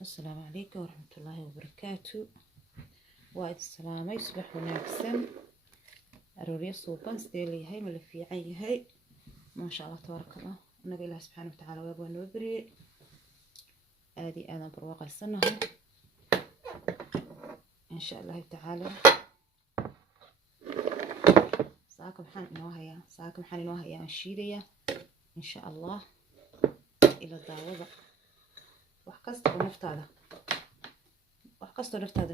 السلام عليكم ورحمة الله وبركاته. وايد السلامي صباح وناكسن أروريا صوبان ستيلي هاي ملفي عي هاي ما شاء الله تبارك الله. ونبي الله سبحانه وتعالى ويبغى نبري آدي أنا برواقع السنة إن شاء الله تعالى. ساكم حن نوهيا نشيدية إن شاء الله إلى الدعوة وحكستو نفتاده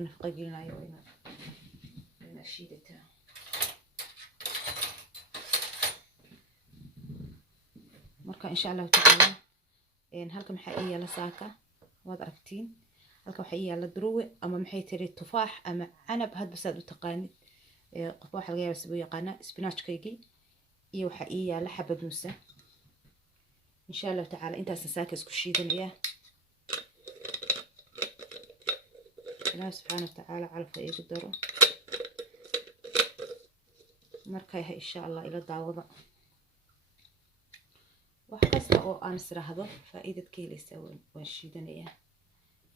نفقي قلنايو إن الشيدة marka insha Allah ta'ala halka maxay yaala saaka waad aragtiin halka waxay yaala druwe ama maxay tiri tufaax ama canab hadba saad u taqaanid qof waxa laga yaabaa sidoo yaqaana spinachkaygi iyo waxa yaala xabad musa insha Allah ta'ala intaas saaka isku shiidanaya Allah subhanahu wa ta'ala calfa igu daro marka insha Allah ila daawada وحكست أو أنا سرهذا فائدة كيلي سوين وشيدنية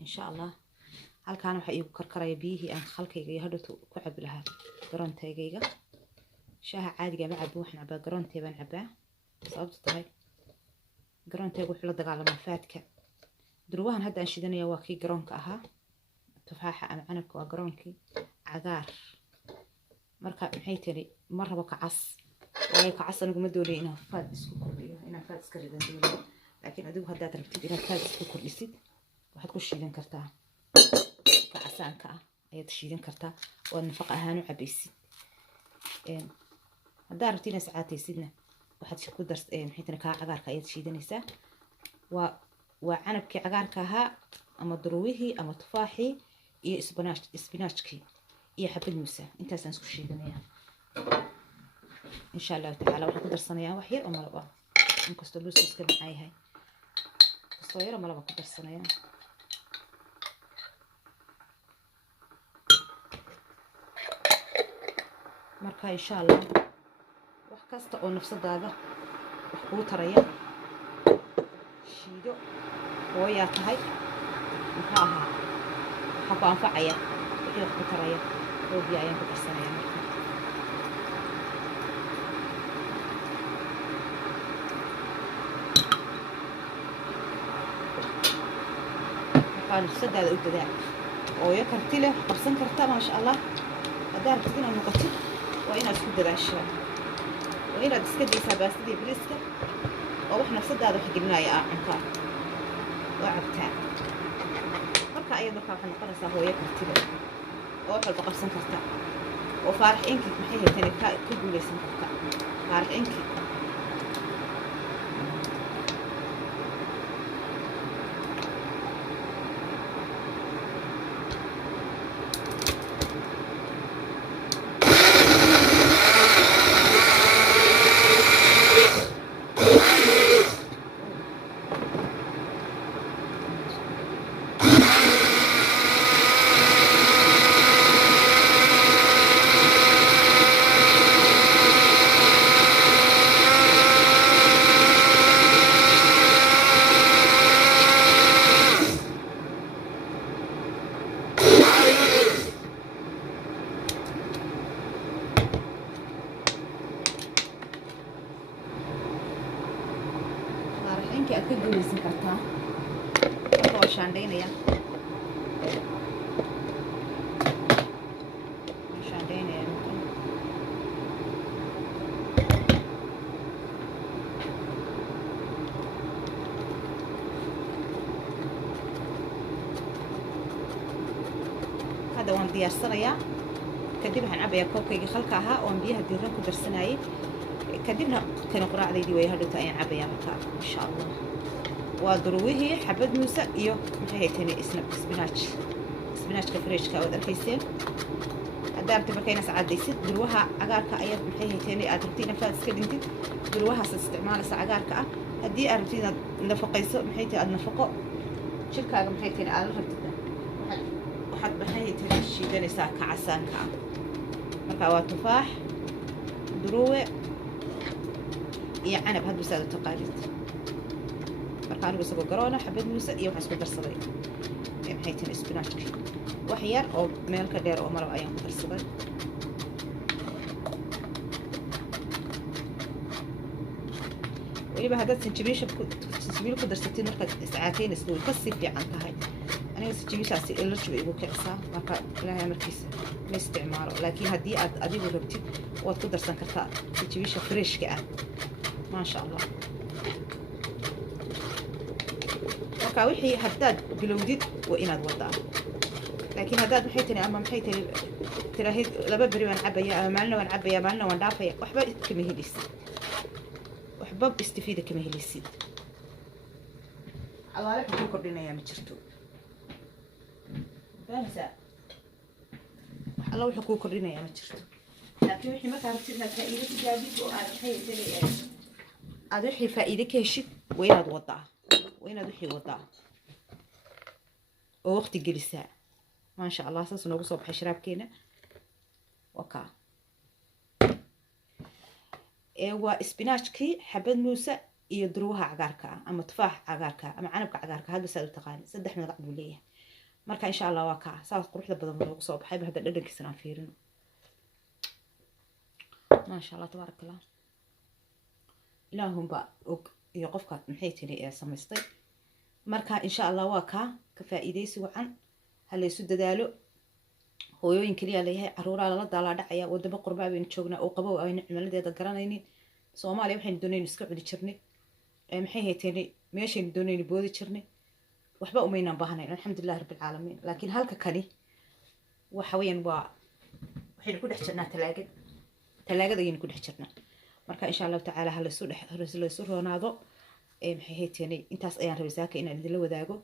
إن شاء الله. هل كانوا حيجوا كركرة بيه أن خلقي يهدوا كعب لها قرن تيجيجا شاه عادي جماعة بوحنا بقرن تبان عباه صابت طيب قرن تيجوا حلا دق على مفاتك دروهن هدا شيدنية واقي قرن كأها تفاحة أم عنك وقرنكي عذار مركب محيتني مرة وكعص وهي كعصا نقوم دولي إنها فاد اسكو كردية إنها فاد اسكردن دولي لكن أدوب هدات ربتي إنها فاد اسكو كرديسيد وحتكون شيدن كرتها كعسان كأ أي تشيدن كرتها والنفقة هانو عبيسيد هدا ربتينا ساعات يسيدنا وحد شكو درس محيتنا كا عقارك أي تشيدن يسا وعنبكي عقارك ها أما درويهي أما تفاحي إيه إسبناشكي إيه حبل موسى إنتا سنسكو شيدن إياه إن شاء الله تعالى وراح أقدر صنيعة وحير أو مربى نكستو لوس يسكر معي هاي كستويرة مربى أقدر صنيعة مركا إن شاء الله وحكست أو نفس هذا وحكو تريا شيدو وياك هاي نفعها حكو أنفعيا وحكو وحكو تريا وبيعين أقدر صنيعة قالوا سد هذا الدجاج ويكرتي له قرصن كرتا ما شاء الله هدار تكون نقطة وإنا سد هذا الشيء وإنا تسكدي سباس دي بريسكا وإحنا سد هذا حقنا يا عنكار وعبتها مركا أيضا كان قرصه هو يكرتي له وحول بقرصن كرتا وفارح إنك محيه تاني كل ليس كرتا فارح إنك أكيد دول سكرتها أو شاندين يا شاندين يا هذا وان ديار صغير كدبها نعبي كوكي خلقها وان بيها ديران كدرسناي كدبنا كانوا قراء ذي ويا هذا تاين عبيا مكان إن شاء الله ودرويه حبد موسى إيوه محيه تاني اسمه سبيناش كفريش كأود الحيسين هدار تبكينا ساعات يصير دروها عقارك أيضا محيه تاني أدرتينا فاتس كدنتي دروها استعمال سعقارك هدي أدرتينا نفقة يسوق محيه النفقة شركة محيه تاني على ربطنا وحد محيه تاني الشيء ده نساء كعسان كأ مركوا تفاح دروه يعني بهذا بساعد التقاليد مركان بس بقرانة حبيت موسى إيه وحسب درس صغير maxay tahay spinachki wax yar oo meel ka dheer oo malab ayaan ku darsaday weliba haddaad sanjabiil ku darsatid markaad iscaateynaysid way kasii fiican tahay aniga sanjabiishaasi elarji bay igu kicisaa marka ilaahay amarkiisa ma isticmaalo laakiin haddii aad adigu rabtid waad ku darsan kartaa sanjabiisha freshka ah maasha allah marka wixii haddaad bilowdid waa inaad wadaa laakiin haddaad maxay tani ama maxay tani tiraahid laba beri waan cabaya ama maalina waan cabaya maalina waan dhaafaya waxba kama helisid waxba istifiida kama helisid alaale wuxuu kordhinayaa ma jirto fahamsa alla wuxuu kuu kordhinayaa ma jirto laakiin wixii markaa rabtid inaad faa'iido ku gaadid oo aad maxay tani aad wixii faa'iido ka heshid waa inaad wadaa waa inaad wixii wadaa oo waqti gelisaa maasha allah saas noogu soo baxay sharaabkeena waka waa spinachkii xabad muusa iyo duruwaha cagaarka ah ama tufaax cagaarka ama canabka cagaarka hadba saad u taqaani 3 magac buu leeyahay marka insha allah waa ka saas quruxda badan noogu soo baxay hadda dhadhankiisana aan fiirino maasha allah tabaaraka allah ilaahumba og iyo qofka maxay tiri ee samaystay marka insha allah waa ka faa'iideysi wacan halaysu dadaalo hooyooyin kaliya leeyahay caruuraa lala daalaa dhacaya wadamo qurbaa baynu joognaa oo qabow ayna cimiladeeda garanaynin soomaaliya waxaynu doonaynu iska cuni jirnay maxay hayteen meeshaynu doonaynu boodi jirnay waxba umaynaan baahnayn alxamdulillahi rabbil caalamiin laakiin halka kani waxa weeyaan waa waxaynu ku dhex jirnaa talaagada ayaynu ku dhex jirnaa marka insha allahu tacaala halaysu roonaado maxay hayteen intaas ayaan rabay saaka inaan idinla wadaago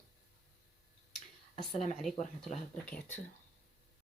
assalaamu calaykum waraxmatullaahi wabarakaatuh